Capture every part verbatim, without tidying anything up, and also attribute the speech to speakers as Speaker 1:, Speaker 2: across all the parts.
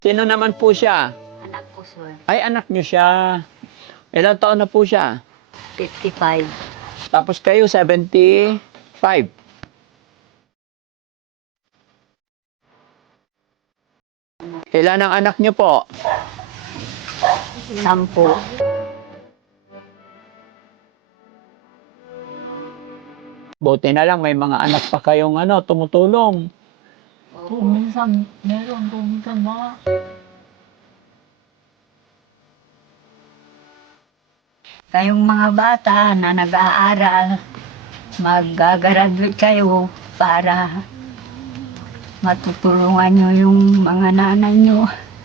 Speaker 1: Sino naman po siya?
Speaker 2: Anak ko, sir.
Speaker 1: Ay, anak niyo siya. Ilang taon na po siya?
Speaker 2: fifty-five.
Speaker 1: Tapos kayo, seventy-five. Ilan ang anak niyo po?
Speaker 2: Sampu.
Speaker 1: Buti na lang, may mga anak pa kayong ano, tumutulong.
Speaker 2: Kung minsan, meron. Kung minsan mga. Kayong mga bata na nag-aaral, mag-graduate kayo para matutulungan nyo yung mga nanay nyo.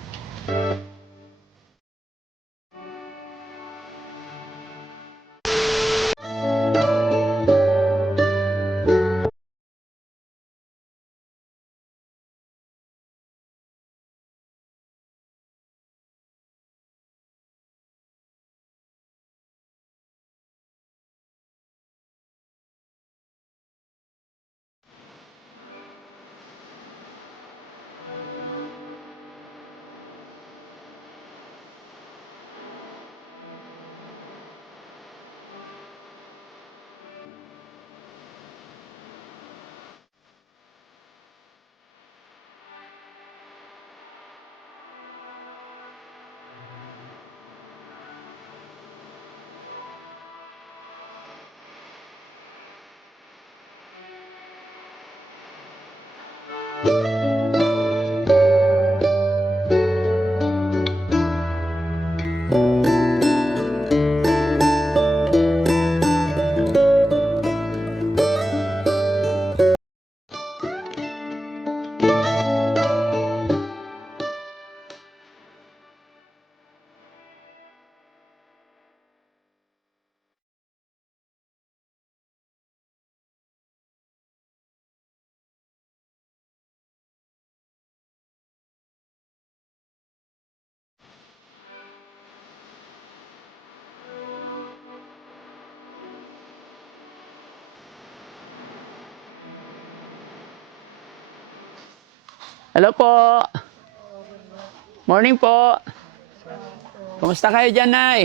Speaker 1: Hello po. Morning po. Kumusta kayo dyan, Nay?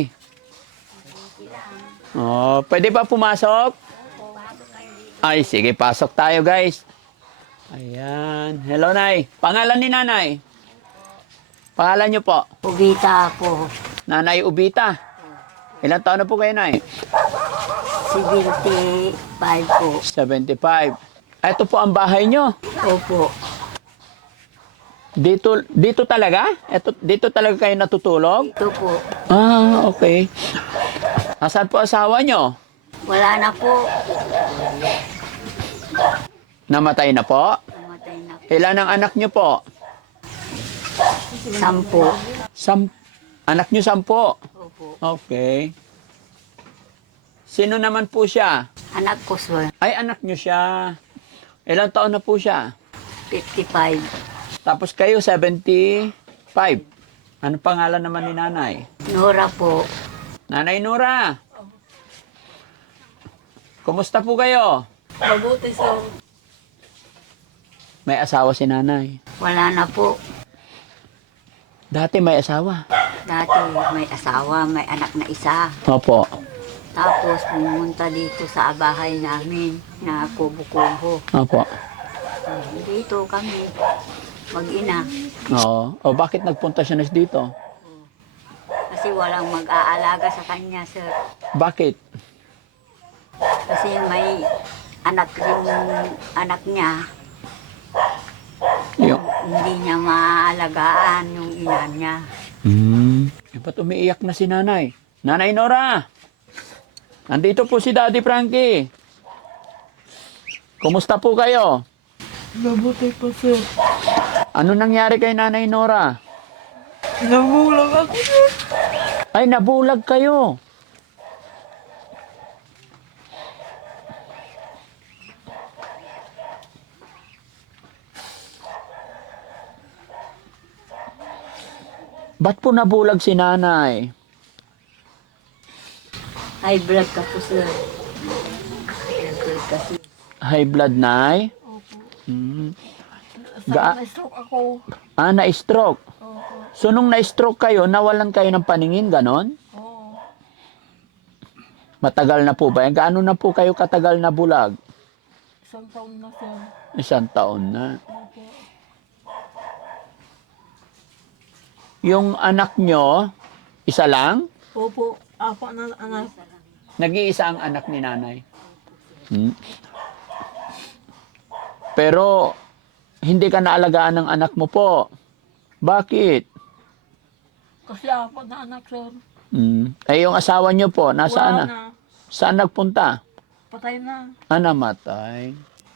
Speaker 1: Oh, pwede ba pumasok? Ay, sige, pasok tayo, guys. Ayan. Hello, Nay. Pangalan ni Nanay? Pangalan niyo po?
Speaker 2: Ubita ako.
Speaker 1: Nanay Ubita. Ilang taon na po kayo, Nay?
Speaker 2: seventy-five po.
Speaker 1: seventy-five. Ito po ang bahay niyo.
Speaker 2: Opo.
Speaker 1: Dito, dito talaga? Ito, dito talaga kayo natutulog?
Speaker 2: Ito po.
Speaker 1: Ah, okay. Nasaan po asawa niyo?
Speaker 2: Wala na po.
Speaker 1: Namatay na po?
Speaker 2: Namatay na po.
Speaker 1: Ilan ang anak niyo po?
Speaker 2: Sampu.
Speaker 1: Sam anak niyo sampo.
Speaker 2: Opo.
Speaker 1: Okay. Sino naman po siya?
Speaker 2: Anak ko, sir.
Speaker 1: Ay, anak niyo siya. Ilang taon na po siya?
Speaker 2: fifty-five.
Speaker 1: Tapos kayo, seventy-five. Ano pangalan naman ni Nanay?
Speaker 2: Nora po.
Speaker 1: Nanay Nora. Kumusta po kayo?
Speaker 2: Mabuti, sir.
Speaker 1: May asawa si Nanay.
Speaker 2: Wala na po.
Speaker 1: Dati may asawa.
Speaker 2: Dati may asawa, may anak na isa.
Speaker 1: Opo.
Speaker 2: Tapos pumunta dito sa bahay namin na kubo-kubo.
Speaker 1: Opo.
Speaker 2: Dito kami, mag-ina.
Speaker 1: Oo. O bakit nagpunta siya na dito?
Speaker 2: Kasi walang mag-aalaga sa kanya, sir.
Speaker 1: Bakit?
Speaker 2: Kasi may anak yung anak niya,
Speaker 1: Yung...
Speaker 2: hindi niya maaalagaan yung ina niya.
Speaker 1: Hmm. Eh, ba't umiiyak na si Nanay? Nanay Nora! Nandito po si Daddy Frankie. Kumusta po kayo?
Speaker 3: Mabuti po, sir.
Speaker 1: Ano nangyari kay Nanay Nora?
Speaker 3: Namulang ako, sir.
Speaker 1: Ay, nabulag kayo. Ba't po nabulag si Nanay?
Speaker 2: High blood ka po, sir. High blood kasi.
Speaker 1: High blood, Nay?
Speaker 3: Opo.
Speaker 1: Hmm.
Speaker 3: Sa
Speaker 1: Ga-
Speaker 3: na-stroke ako.
Speaker 1: Ah, na-stroke.
Speaker 3: Oh.
Speaker 1: So, nung na-stroke kayo, nawalan kayo ng paningin, ganon?
Speaker 3: Oo.
Speaker 1: Matagal na po ba? yan? Gaano na po kayo katagal na bulag?
Speaker 3: Isang taon na, sir.
Speaker 1: Isang taon na.
Speaker 3: Opo.
Speaker 1: Yung anak nyo, isa lang?
Speaker 3: Opo. Apat na anak.
Speaker 1: Nag-iisa ang anak ni nanay. Hmm. Pero, hindi ka naalagaan ng anak mo po. Bakit?
Speaker 3: Kasi apat na anak, sir.
Speaker 1: Hmm. Eh, yung asawa nyo po, nasaan na?
Speaker 3: Wala na.
Speaker 1: Saan nagpunta?
Speaker 3: Patay na.
Speaker 1: Ah, namatay.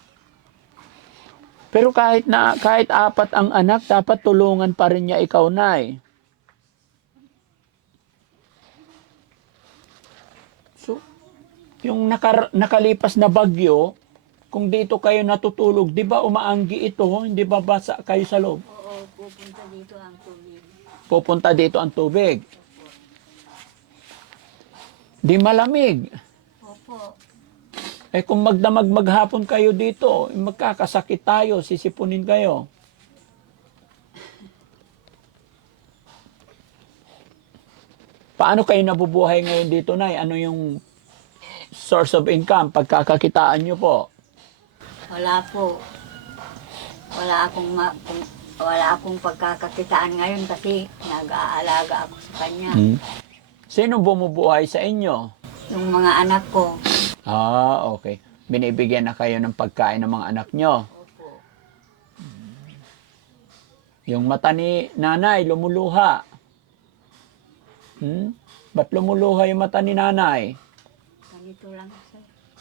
Speaker 1: Pero kahit na kahit apat ang anak, dapat tulungan pa rin niya ikaw, Nay. So, yung nakar- nakalipas na bagyo, kung dito kayo natutulog, di ba umaanggi ito? Hindi ba basa kayo sa loob?
Speaker 2: Oo, pupunta dito ang tubig.
Speaker 1: Pupunta dito ang tubig. Di malamig.
Speaker 2: Opo.
Speaker 1: Eh kung magdamag maghapon kayo dito, eh, magkakasakit tayo, sisipunin kayo. Paano kayo nabubuhay ngayon dito, Nay? Ano yung source of income, pagkakakitaan nyo po?
Speaker 2: Wala po. Wala akong ma kung, wala akong pagkakakitaan ngayon kasi nag-aalaga ako sa kanya.
Speaker 1: Hmm. Sino bumubuhay sa inyo?
Speaker 2: Yung mga anak ko.
Speaker 1: Ah, okay. Binibigyan na kayo ng pagkain ng mga anak nyo.
Speaker 2: Opo.
Speaker 1: Yung mata ni nanay, lumuluha. Hmm? Ba't lumuluha yung mata ni nanay?
Speaker 2: Ganito lang, sir.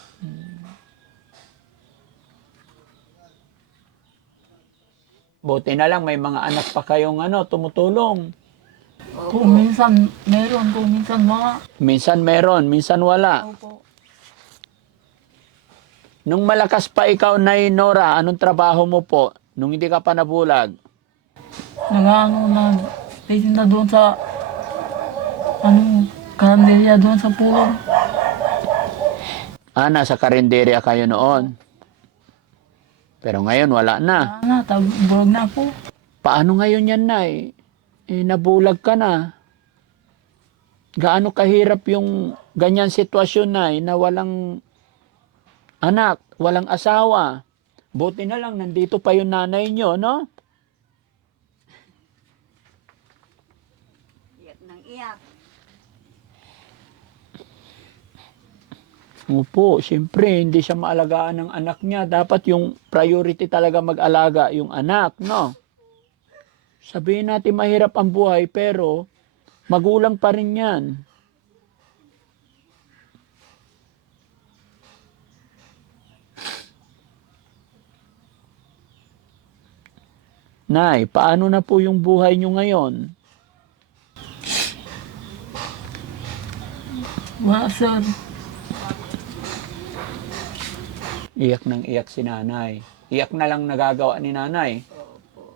Speaker 1: Buti na lang may mga anak pa kayong ano, tumutulong.
Speaker 3: Kung minsan meron, kung minsan mga.
Speaker 1: Minsan meron, minsan wala.
Speaker 3: Opo.
Speaker 1: Nung malakas pa ikaw, Nay Nora, anong trabaho mo po? Nung hindi ka pa nabulag?
Speaker 3: Nag-ano na, titinda doon sa, ano, karanderya doon sa pulong.
Speaker 1: Ah, nasa karinderya kayo noon. Pero ngayon, wala na.
Speaker 3: Wala na, tabulag na ako.
Speaker 1: Paano ngayon yan, Nay? Eh, nabulag ka na. Gaano kahirap yung ganyan sitwasyon, Nay, na walang anak, walang asawa. Buti na lang, nandito pa yung nanay nyo, no?
Speaker 2: Iyak ng iyak.
Speaker 1: Opo, siyempre, hindi siya maalagaan ng anak niya. Dapat yung priority talaga mag-alaga yung anak, no? Sabihin natin mahirap ang buhay, pero magulang pa rin yan. Nay, paano na po yung buhay nyo ngayon?
Speaker 3: Wala, sir.
Speaker 1: Iyak ng iyak si nanay. Iyak na lang nagagawa ni nanay.
Speaker 2: Opo.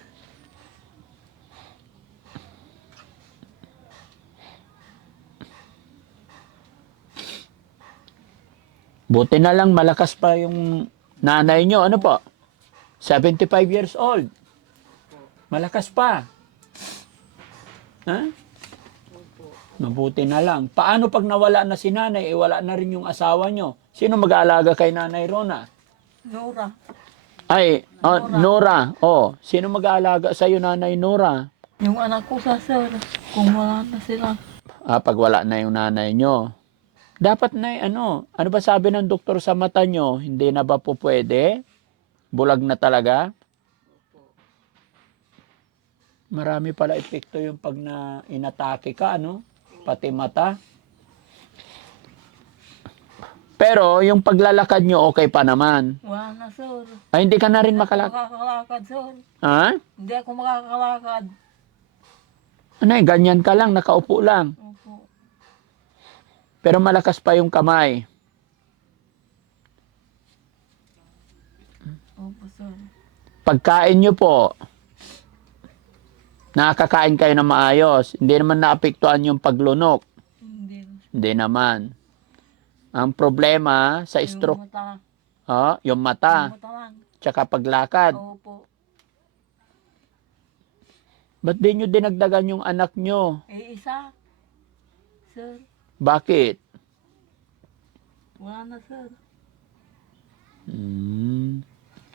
Speaker 1: Buti na lang malakas pa yung nanay nyo. Ano po? seventy-five years old. Malakas pa. Ha?
Speaker 2: Opo.
Speaker 1: Mabuti na lang. Paano pag nawala na si nanay, eh wala na rin yung asawa nyo? Sino mag-aalaga kay nanay Rona?
Speaker 3: Nora.
Speaker 1: Ay, oh, Nora. Oh, sino mag-aalaga sa iyo, nanay Nora?
Speaker 3: Yung anak ko sa sir, kung wala na sila.
Speaker 1: Ah, pag wala na yung nanay nyo. Dapat na, ano, ano ba sabi ng doktor sa mata nyo? Hindi na ba po pwede? Bulag na talaga? Marami pala epekto yung pag na inatake ka, ano? Pati mata. Pero yung paglalakad nyo, okay pa naman.
Speaker 3: Wala na, sir.
Speaker 1: Ay, hindi ka na rin
Speaker 3: Hindi ako
Speaker 1: makalakad.
Speaker 3: makakalakad, sir.
Speaker 1: Ha?
Speaker 3: Hindi ako makakalakad.
Speaker 1: Ano eh, ganyan ka lang, nakaupo lang.
Speaker 3: Opo.
Speaker 1: Pero malakas pa yung kamay.
Speaker 3: Opo, sir.
Speaker 1: Pagkain nyo po, nakakain kayo na maayos. Hindi naman naapektuhan yung paglunok.
Speaker 3: Hindi.
Speaker 1: Hindi naman. Ang problema sa stroke,
Speaker 3: Yung mata.
Speaker 1: oh, yung mata,
Speaker 3: Yung mata lang.
Speaker 1: tsaka paglakad.
Speaker 3: Opo.
Speaker 1: Ba't di nyo dinagdagan yung anak nyo?
Speaker 3: Eh, isa. Sir,
Speaker 1: Bakit?
Speaker 3: wala na, sir.
Speaker 1: Hmm.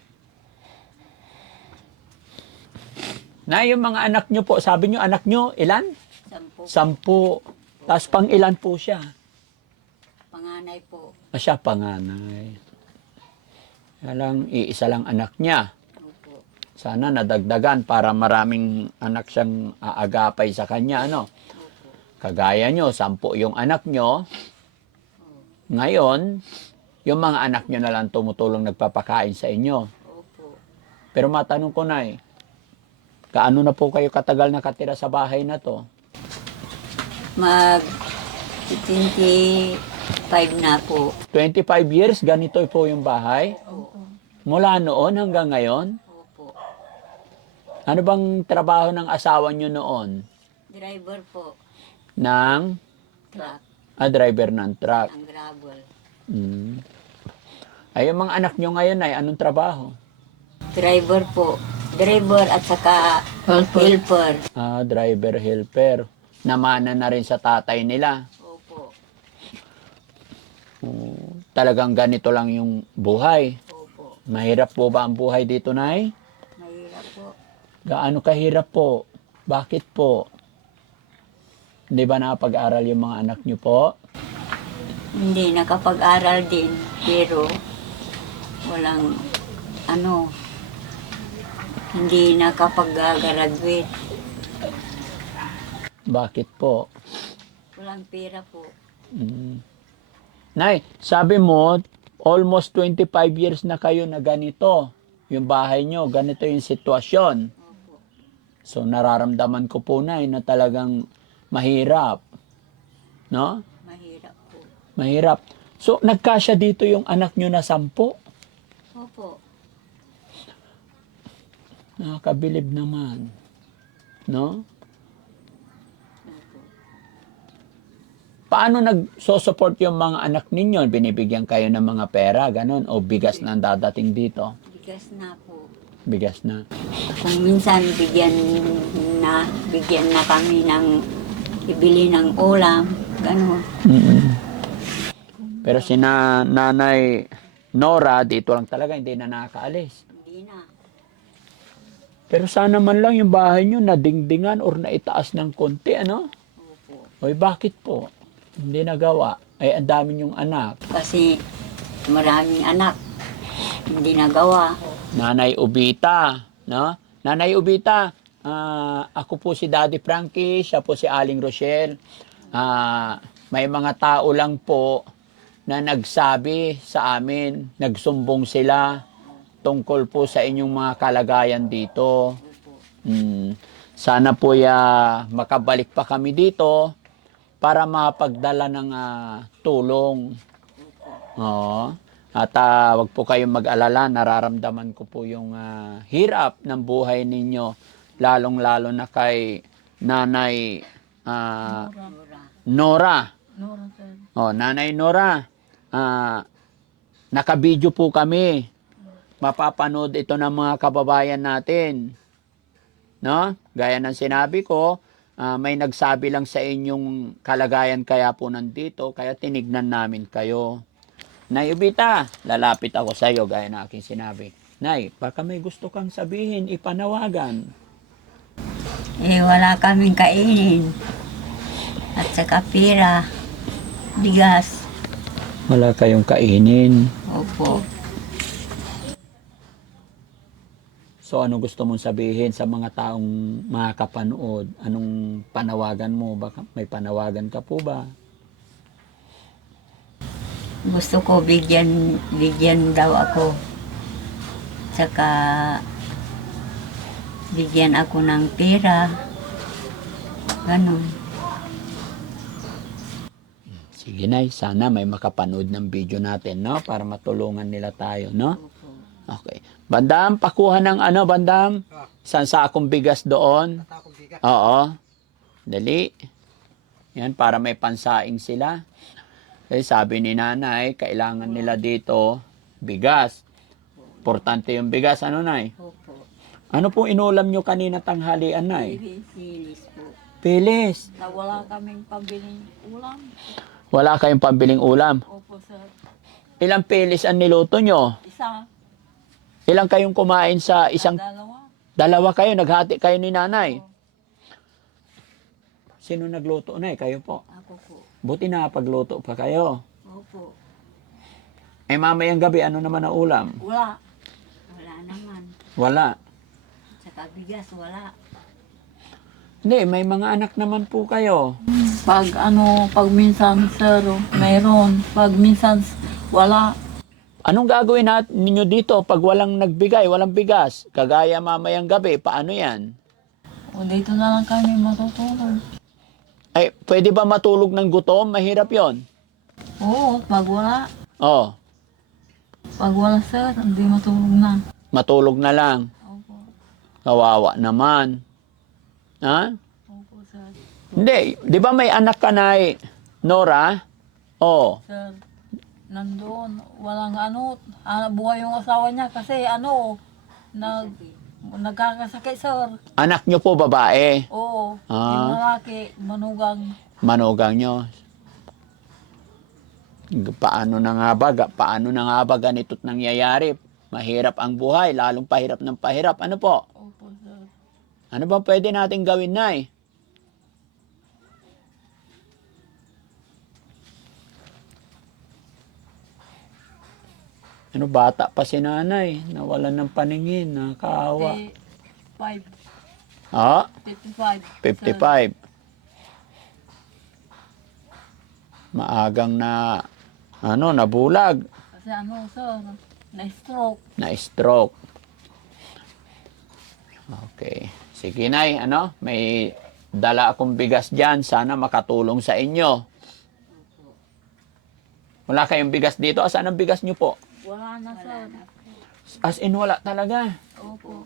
Speaker 1: Na yung mga anak nyo po, sabi nyo anak nyo, ilan?
Speaker 2: Sampu.
Speaker 1: Sampu. Tapos pang ilan po siya?
Speaker 2: Panganay po.
Speaker 1: Ah, siya panganay. Kaya lang, iisa lang anak niya.
Speaker 2: Opo.
Speaker 1: Sana nadagdagan para maraming anak siyang aagapay sa kanya, ano?
Speaker 2: Opo.
Speaker 1: Kagaya nyo, sampu yung anak nyo. Ngayon, yung mga anak nyo na lang tumutulong nagpapakain sa inyo.
Speaker 2: Opo.
Speaker 1: Pero matanong ko na eh, kaano na po kayo katagal nakatira sa bahay na to?
Speaker 2: Mag twenty-five na po.
Speaker 1: twenty-five years, ganito po yung bahay?
Speaker 2: Opo.
Speaker 1: Mula noon hanggang ngayon?
Speaker 2: Opo.
Speaker 1: Ano bang trabaho ng asawa nyo noon?
Speaker 2: Driver po.
Speaker 1: Ng,
Speaker 2: Truck.
Speaker 1: ah, driver ng truck.
Speaker 2: Ang gravel.
Speaker 1: Mm. Ay, yung mga anak nyo ngayon ay anong trabaho?
Speaker 2: Driver po. Driver at saka
Speaker 3: Helper.
Speaker 2: helper.
Speaker 1: Ah, driver helper. Namana na rin sa tatay nila.
Speaker 2: Opo.
Speaker 1: Oh, talagang ganito lang yung buhay.
Speaker 2: Opo.
Speaker 1: Mahirap po ba ang buhay dito, Nay?
Speaker 2: Mahirap po.
Speaker 1: Gaano kahirap po? Bakit po? Hindi ba nakapag-aral yung mga anak nyo po?
Speaker 2: Hindi, nakapag-aral din. Pero walang ano, hindi nakapag-graduate.
Speaker 1: Bakit po?
Speaker 2: Walang pera po.
Speaker 1: Mm. Nay, sabi mo, almost twenty-five years na kayo na ganito. Yung bahay nyo, ganito yung sitwasyon.
Speaker 2: Opo.
Speaker 1: So, nararamdaman ko po, Nay, na talagang mahirap. No?
Speaker 2: Mahirap po.
Speaker 1: Mahirap. So, nagkasya dito yung anak nyo na sampu.
Speaker 2: Opo.
Speaker 1: Nakakabilib naman. No? Paano nagsosupport yung mga anak ninyo? Binibigyan kayo ng mga pera, ganun? O bigas na ang dadating dito?
Speaker 2: Bigas na po.
Speaker 1: Bigas na.
Speaker 2: Kung minsan bigyan na, bigyan na kami ng ibili ng ulam. Ganun.
Speaker 1: Mm-mm. Pero si na, Nanay Nora, dito lang talaga, hindi na nakakaalis.
Speaker 2: Hindi na.
Speaker 1: Pero sana man lang yung bahay nyo nadingdingan or naitaas ng konti, ano?
Speaker 2: Opo.
Speaker 1: Oy, bakit po? Hindi nagawa. Ay, ang dami yung anak.
Speaker 2: Kasi maraming anak. Hindi nagawa.
Speaker 1: Nanay Ubita, no? Nanay Ubita, ah, ako po si Daddy Frankie, siya po si Aling Rochelle. Ah, may mga tao lang po na nagsabi sa amin, nagsumbong sila tungkol po sa inyong mga kalagayan dito.
Speaker 2: Opo.
Speaker 1: Hmm, sana po ya makabalik pa kami dito para mapagdala ng ah, tulong. Oo. At ah, wag po kayong mag-alala, nararamdaman ko po yung ah, hirap ng buhay ninyo, lalong-lalo na kay Nanay ah,
Speaker 3: Nora.
Speaker 1: Nora.
Speaker 3: Nora, sir.
Speaker 1: Oh, Nanay Nora, ah, nakabidyo po kami. Mapapanood ito ng mga kababayan natin. No? Gaya ng sinabi ko, ah, may nagsabi lang sa inyong kalagayan kaya po nandito, kaya tinignan namin kayo. Nay Ubita, lalapit ako sa iyo gaya ng aking sinabi. Nay, baka may gusto kang sabihin, ipanawagan.
Speaker 2: Eh, wala kaming kainin. At saka pera. Bigas.
Speaker 1: Wala kayong kainin.
Speaker 2: Opo.
Speaker 1: So ano gusto mong sabihin sa mga taong makakapanood? Anong panawagan mo? Baka may panawagan ka po ba?
Speaker 2: Gusto ko bigyan, bigyan daw ako. Saka bigyan ako ng pera. Ganun.
Speaker 1: Sige Nay, sana may makapanood ng video natin, no? Para matulungan nila tayo, no?
Speaker 2: Opo.
Speaker 1: Okay. Bandam, pakuha ng ano, Bandam? Isang sakong bigas doon. Oo. Dali. Yan, para may pansaing sila. Kasi sabi ni Nanay, kailangan nila dito bigas. Importante yung bigas, ano Nay?
Speaker 2: Opo.
Speaker 1: Ano pong inulam nyo kanina tanghalian, Nay?
Speaker 2: Silis po.
Speaker 1: Pilis.
Speaker 3: Na wala kaming pambiling ulam.
Speaker 1: Wala kayong pambiling ulam.
Speaker 3: Opo, sir.
Speaker 1: Ilang pilis ang niluto nyo?
Speaker 3: Isa.
Speaker 1: Ilang kayong kumain sa isang...
Speaker 3: Dalawa.
Speaker 1: Dalawa kayo, naghati kayo ni nanay. Sino nagluto, Nay? Kayo po.
Speaker 2: Ako po.
Speaker 1: Buti na pagluto pa kayo.
Speaker 2: Opo.
Speaker 1: Eh mamayang gabi, ano naman ang ulam?
Speaker 3: Wala.
Speaker 2: Wala naman.
Speaker 1: Wala.
Speaker 2: Saka bigas, wala.
Speaker 1: Hindi, may mga anak naman po kayo.
Speaker 3: Pag ano, pag minsan, sir, meron. Pag minsan, wala.
Speaker 1: Anong gagawin natin ninyo dito pag walang nagbigay, walang bigas? Kagaya mamayang gabi, paano yan?
Speaker 3: O dito na lang kami matutulog.
Speaker 1: Ay, pwede ba matulog ng gutom? Mahirap yon.
Speaker 3: Oo, pag wala.
Speaker 1: Oh,
Speaker 3: Pag wala, sir, hindi matulog na.
Speaker 1: matulog na lang.
Speaker 3: Opo.
Speaker 1: Kawawa naman. Ha?
Speaker 3: Opo, sir.
Speaker 1: Hindi, di ba may anak ka na, Nora? Oh,
Speaker 3: Sir, nandun, walang ano, ah, buhay yung asawa niya kasi ano, nag, nagkakasakit, sir.
Speaker 1: anak nyo po babae.
Speaker 3: Oo,
Speaker 1: Ah.
Speaker 3: yung lalaki, manugang.
Speaker 1: Manugang nyo. Paano na nga ba? ga- Paano na nga ba ganito't nangyayari? Mahirap ang buhay, lalong pahirap ng pahirap. Ano po?
Speaker 3: Opo, sir.
Speaker 1: Ano ba pwede natin gawin, Nay? Ano, bata pa si nanay, nawalan ng paningin, nakakaawa.
Speaker 3: fifty-five,
Speaker 1: Ah,
Speaker 3: fifty-five.
Speaker 1: fifty-five. Maagang na, ano, nabulag,
Speaker 3: Sir. Kasi ano, sir, na-stroke.
Speaker 1: na-stroke. Okay. Sige, Nay, ano, may dala akong bigas dyan. Sana makatulong sa inyo. Wala kayong bigas dito? Asan ang bigas nyo po?
Speaker 3: Wala na,
Speaker 2: Wala
Speaker 3: sir.
Speaker 2: na po.
Speaker 1: As in, wala talaga.
Speaker 3: Opo.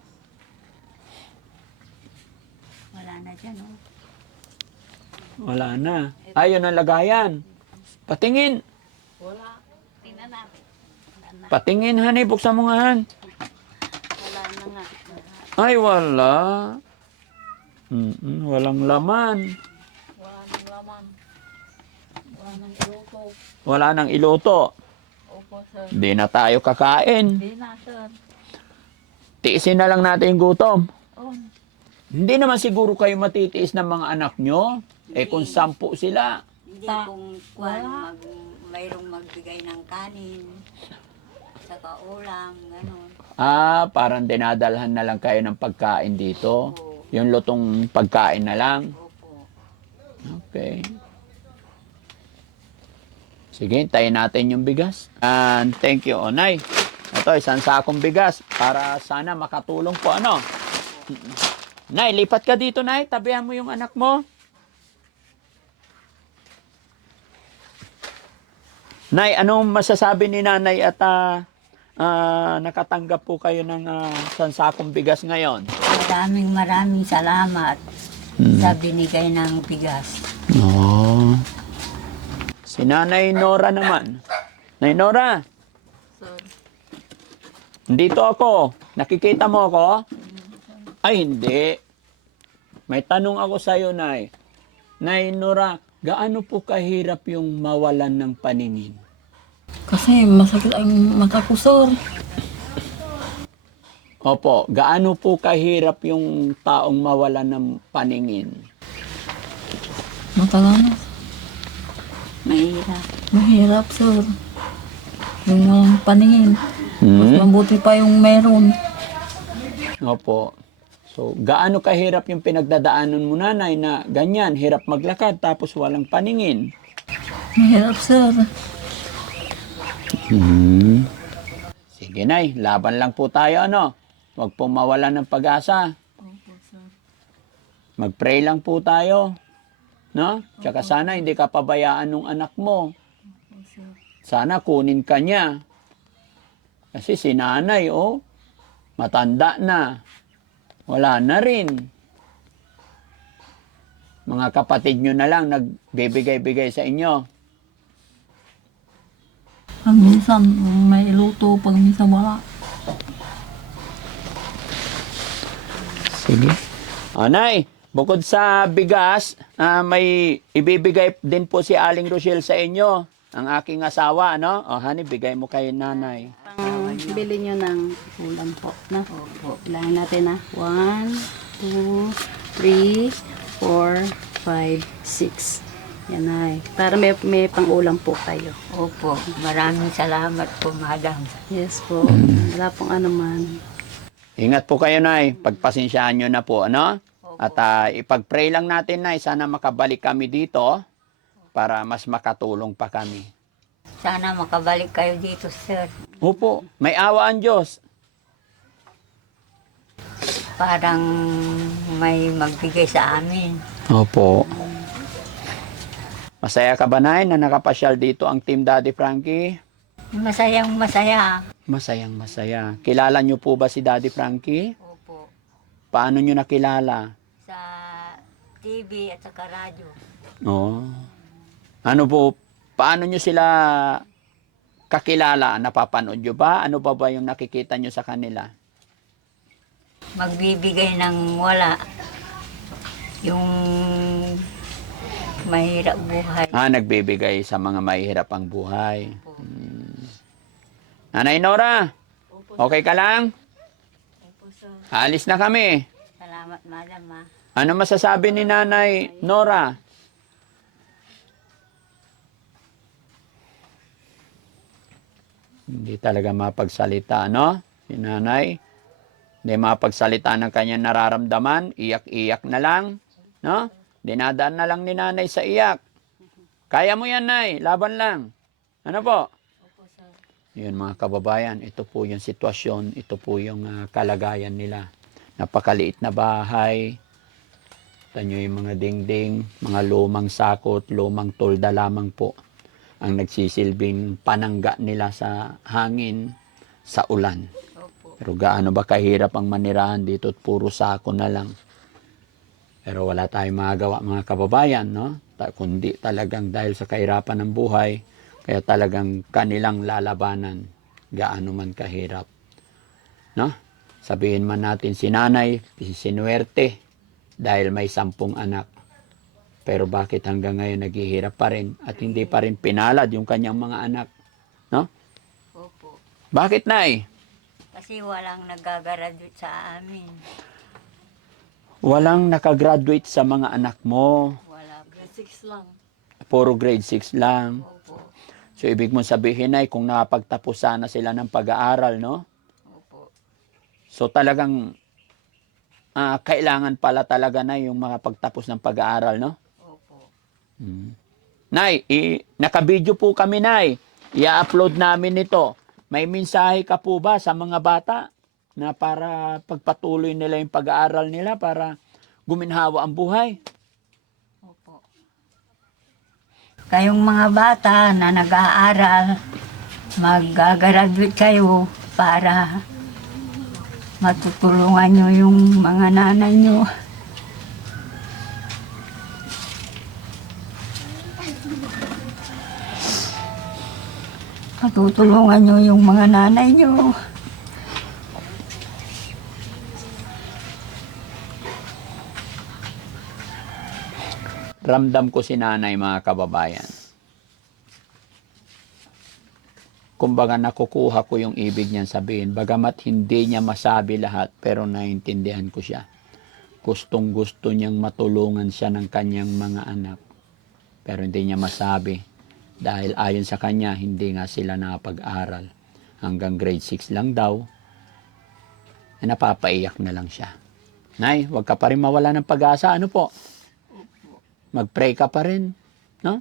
Speaker 2: Wala na dyan, oh.
Speaker 1: Wala na. Ayun ang lagayan. Patingin.
Speaker 3: Wala.
Speaker 2: Tingnan natin. Wala na.
Speaker 1: Patingin, honey. Buksan mo nga, han.
Speaker 2: Wala na nga.
Speaker 1: Ay, wala. Mm-mm, walang laman.
Speaker 3: Wala nang laman. Wala nang iluto.
Speaker 1: Wala nang iluto.
Speaker 3: Opo, sir.
Speaker 1: Hindi na tayo kakain.
Speaker 3: Hindi na, sir.
Speaker 1: Tiisin na lang natin yung gutom.
Speaker 3: Oh,
Speaker 1: Hindi naman siguro kayo matitiis ng mga anak nyo. Eh kung sampu sila.
Speaker 2: Hindi
Speaker 3: Ta-
Speaker 2: kung kwan,
Speaker 3: wala.
Speaker 2: mag, mayroong magbigay ng kanin, saka ulam, gano'n.
Speaker 1: Ah, parang dinadalhan na lang kayo ng pagkain dito.
Speaker 2: Opo.
Speaker 1: Yung lutong pagkain na lang.
Speaker 2: Opo.
Speaker 1: Okay. Sige, tayin natin yung bigas. And thank you, Onay. Ito, isang sakong bigas para sana makatulong po, ano? Nay, lipat ka dito, Nay. Tabihan mo yung anak mo. Nay, anong masasabi ni Nanay at ah, ah, nakatanggap po kayo ng ah, isang sakong bigas ngayon?
Speaker 2: Maraming maraming salamat sa binigay ng bigas.
Speaker 1: Oh. Si Nanay Nora naman. Nay Nora,
Speaker 3: sir.
Speaker 1: dito ako. Nakikita mo ako? Ay, hindi. May tanong ako sa iyo, Nay. Nay Nora, gaano po kahirap yung mawalan ng paningin?
Speaker 3: Kasi masakit ang mata ko, sir.
Speaker 1: Opo, gaano po kahirap yung taong mawalan ng paningin?
Speaker 3: Matagal na.
Speaker 2: Mahirap.
Speaker 3: Mahirap, sir. Yung walang paningin. Mas
Speaker 1: Hmm?
Speaker 3: mabuti pa yung meron.
Speaker 1: Opo. So, gaano kahirap yung pinagdadaanan mo, Nanay, na ganyan, hirap maglakad tapos walang paningin?
Speaker 3: Mahirap, sir.
Speaker 1: Hmm. Sige, Nay, laban lang po tayo, ano? Huwag pong mawalan ng pag-asa.
Speaker 3: Opo, sir.
Speaker 1: Mag-pray lang po tayo. No? Tsaka sana hindi ka pabayaan ng anak mo.
Speaker 3: Opo, sir.
Speaker 1: Sana kunin ka niya. Kasi si nanay, oh, matanda na. Wala na rin. Mga kapatid nyo na lang nagbibigay-bigay sa inyo.
Speaker 3: Pag minsan may iluto, pag minsan wala.
Speaker 1: Sige. O, Nay, bukod sa bigas, ah, may ibibigay din po si Aling Rochelle sa inyo, ang aking asawa, ano? O, honey, bigay mo kay nanay.
Speaker 4: Pang bili nyo ng ulam po. Na?
Speaker 2: Opo.
Speaker 4: Bilangin natin na. One, two, three, four, five, six. Yan ay. Para may, may pang ulam po kayo.
Speaker 2: Opo. Maraming salamat po, madam.
Speaker 4: Yes po. Wala pong ano man.
Speaker 1: Ingat po kayo, Nay. Pagpasensyaan nyo na po, ano? At ah, ipag-pray lang natin, Nay. Sana makabalik kami dito para mas makatulong pa kami.
Speaker 2: Sana makabalik kayo dito, sir.
Speaker 1: Opo, may awa ang Diyos.
Speaker 2: Parang may magbigay sa amin.
Speaker 1: Opo. Masaya ka ba, Nay, na nakapasyal dito ang Team Daddy Frankie?
Speaker 2: Masayang masaya.
Speaker 1: Masayang masaya. Kilala nyo po ba si Daddy Frankie?
Speaker 2: Opo.
Speaker 1: Paano nyo nakilala?
Speaker 2: Sa T V at saka radyo.
Speaker 1: Oo. Ano po, paano nyo sila kakilala? Napapanood nyo ba? Ano ba ba yung nakikita nyo sa kanila?
Speaker 2: Magbibigay ng wala. Yung mahirap buhay.
Speaker 1: Ah, nagbibigay sa mga mahihirap ang buhay. Hmm. Nanay Nora, okay ka lang? Alis na kami.
Speaker 2: Salamat, madam, ha.
Speaker 1: Ano masasabi ni Nanay Nora? Hindi talaga mapagsalita, no? Si Nanay. Hindi mapagsalita ng kanyang nararamdaman. Iyak-iyak na lang, no? Dinadaan na lang ni Nanay sa iyak. Kaya mo yan, Nay. Laban lang. Ano po? Yun, mga kababayan. Ito po yung sitwasyon. Ito po yung ah, kalagayan nila. Napakaliit na bahay. Tanyo yung mga dingding, mga lumang sakot, lumang tolda lamang po ang nagsisilbing panangga nila sa hangin, sa ulan.
Speaker 2: Opo.
Speaker 1: Pero gaano ba kahirap ang manirahan dito at puro sako na lang. Pero wala tayong magagawa, mga kababayan, no? Ta- Kundi talagang dahil sa kahirapan ng buhay, kaya talagang kanilang lalabanan, gaano man kahirap. No? Sabihin man natin si nanay, sinuwerte, dahil may sampung anak. Pero bakit hanggang ngayon naghihirap pa rin at hindi pa rin pinalad yung kanyang mga anak? No?
Speaker 2: Opo.
Speaker 1: Bakit, Nay?
Speaker 2: Kasi walang nag-graduate sa amin.
Speaker 1: Walang nakagraduate sa mga anak mo.
Speaker 2: Wala.
Speaker 3: Grade six lang.
Speaker 1: Puro grade six lang.
Speaker 2: Opo.
Speaker 1: So, ibig mong sabihin, Nay, kung nakapagtapos sana sila ng pag-aaral, no?
Speaker 2: Opo.
Speaker 1: So, talagang ah, kailangan pala talaga na yung makapagtapos ng pag-aaral, no?
Speaker 2: Opo.
Speaker 1: Hmm. Nay, i- naka-video po kami, Nay. I-upload namin ito. May mensahe ka po ba sa mga bata na para pagpatuloy nila yung pag-aaral nila para guminhawa ang buhay?
Speaker 2: Opo. Kayong mga bata na nag-aaral, mag-graduate kayo para matutulungan nyo yung mga nanay nyo. Matutulungan nyo yung mga nanay nyo.
Speaker 1: Ramdam ko si nanay, mga kababayan. Kumbaga nakukuha ko yung ibig niyang sabihin. Bagamat hindi niya masabi lahat, pero naintindihan ko siya. Gustong gusto niyang matulungan siya ng kanyang mga anak. Pero hindi niya masabi. Dahil ayon sa kanya, hindi nga sila nakapag-aral. Hanggang grade six lang daw. Eh, napapaiyak na lang siya. Nay, huwag ka pa rin mawala ng pag-asa. Ano po? Mag-pray ka pa rin. No?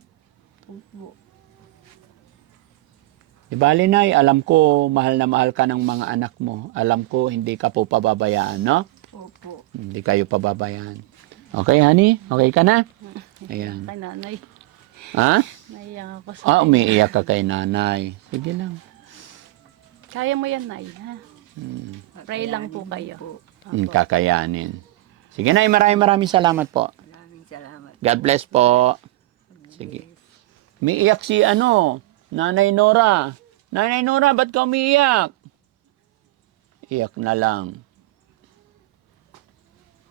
Speaker 1: Di bali, Nay, alam ko mahal na mahal ka ng mga anak mo. Alam ko hindi ka po pababayaan, no?
Speaker 2: Opo.
Speaker 1: Hindi kayo pababayaan. Okay, honey? Okay ka na? Ayan.
Speaker 4: Kay nanay.
Speaker 1: Ha?
Speaker 4: Naiyak ako sa...
Speaker 1: Ah, umiiyak ka kay nanay. Sige lang.
Speaker 4: Kaya mo yan, Nay. Ha?
Speaker 1: Hmm.
Speaker 4: Pray lang po kayo.
Speaker 1: Hmm, kakayanin. Sige, Nay, maraming maraming salamat po.
Speaker 2: Maraming salamat.
Speaker 1: God bless po. Sige. Umiiyak si ano, Nanay Nora. Nanay Nora, ba't ka umiiyak? Iyak na lang.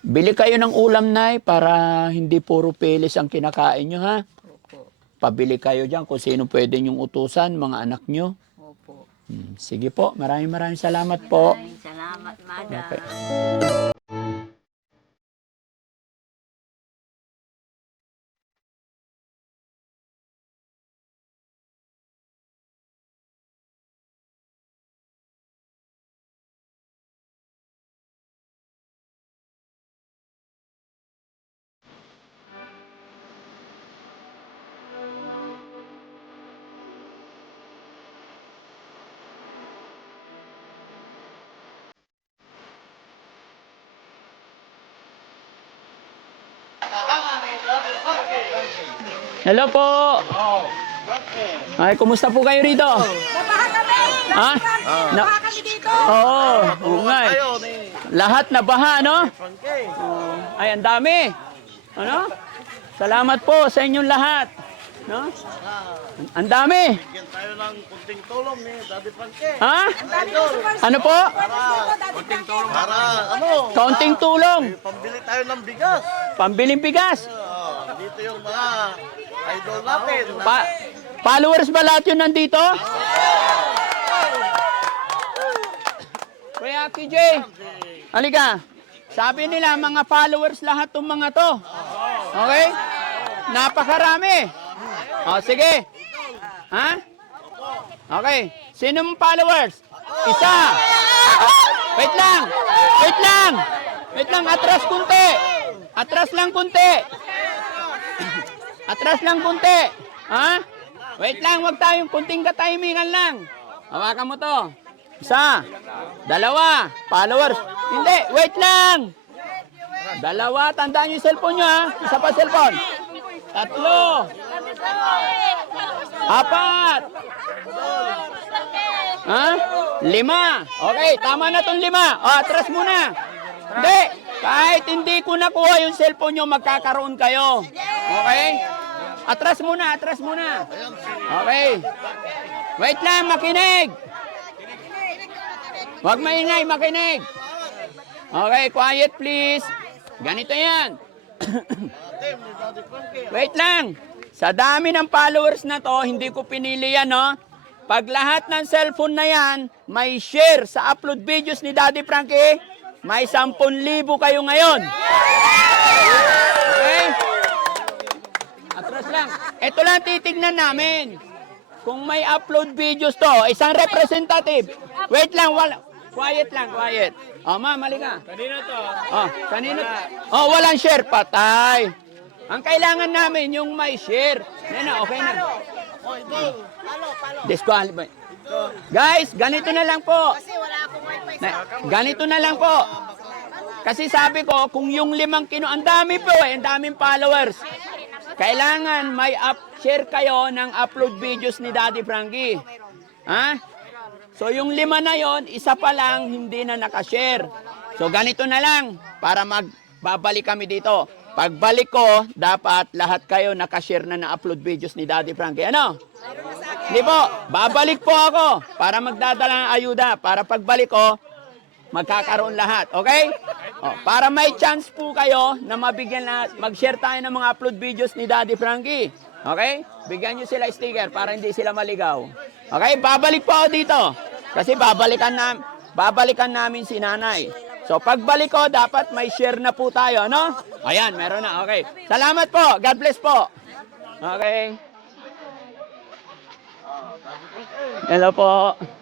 Speaker 1: Bili kayo ng ulam, Nay, para hindi puro pelis ang kinakain nyo, ha?
Speaker 2: Opo.
Speaker 1: Pabili kayo dyan kung sino pwede nyong utusan, mga anak nyo.
Speaker 2: Opo.
Speaker 1: Hmm, sige po, maraming maraming salamat po.
Speaker 2: Maraming salamat, madam.
Speaker 1: Okay. Hello po. Ay, kumusta po kayo rito?
Speaker 5: Nabaha kami!
Speaker 1: Ha? Na
Speaker 5: Nabaha kami dito!
Speaker 1: Oo, oo nga eh. Lahat na baha, no? Oo. Ay, ang dami. Ano? Salamat po sa inyong lahat. No? Ang dami.
Speaker 6: Bigyan tayo ng kunting tulong ni Daddy Frankie.
Speaker 1: Ha? Ano po?
Speaker 6: Para ano,
Speaker 1: Kaunting tulong.
Speaker 6: pambili tayo ng bigas.
Speaker 1: Pambiling bigas.
Speaker 6: Ah, dito yung mga idol natin.
Speaker 1: Pa followers ba lahat yun nandito? Kuya K J, halika. Sabi nila, mga followers lahat tong mga to. Okay? Napakarami. O, sige. Ha? Okay. Sino mong followers? Isa. Ah, wait lang. Wait lang. Wait lang. Atras kunti. Atras lang kunti. Atras lang kunti. Ha? Wait lang. Huwag tayong kunting katimingan lang. Hawakan mo to. Isa. Dalawa. Followers. Hindi. Wait lang. Dalawa. Tandaan nyo yung cellphone nyo, ha? Isa pa cellphone. Tatlo. Apat. Ha? Lima. Okay, tama na tong lima. O, atras muna. Hindi. Kahit hindi ko nakuha yung cellphone nyo, magkakaroon kayo. Okay? Atras muna, atras muna. Okay. Wait lang, makinig. Huwag maingay, makinig. Okay, quiet please. Ganito yan. Wait lang. Sa dami ng followers na to, hindi ko pinili yan, no? Pag lahat ng cellphone na yan, may share sa upload videos ni Daddy Frankie, may sampun libo kayo ngayon. Okay? Atras lang. Ito lang titignan namin. Kung may upload videos to, isang representative. Wait lang, wala. Quiet lang, quiet. Oh, ma'am, mali ka. Kanino to? Oh, kanino to? Oh, walang share. Patay. Ang kailangan namin yung may share. Nena, okay na. Disqualify. Guys, ganito na lang po. Na, ganito na lang po. Kasi sabi ko, kung yung limang kino, ang dami po eh, ang daming followers. Kailangan may up, share kayo ng upload videos ni Daddy Frankie. Ha? So yung lima na yon, isa pa lang hindi na nakashare. So ganito na lang para magbabalik kami dito. Pagbalik ko, dapat lahat kayo nakashare na na-upload videos ni Daddy Frankie. Ano? Hindi po, babalik po ako para magdadala ng ayuda. Para pagbalik ko, magkakaroon lahat. Okay? O, para may chance po kayo na mabigyan na, mag-share tayo ng mga upload videos ni Daddy Frankie. Okay? Bigyan nyo sila sticker para hindi sila maligaw. Okay? Babalik po ako dito. Kasi babalikan, na, babalikan namin si nanay. So, pagbalik ko, dapat may share na po tayo, no? Ayan, meron na. Okay. Salamat po. God bless po. Okay. Hello po.